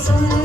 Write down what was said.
sun.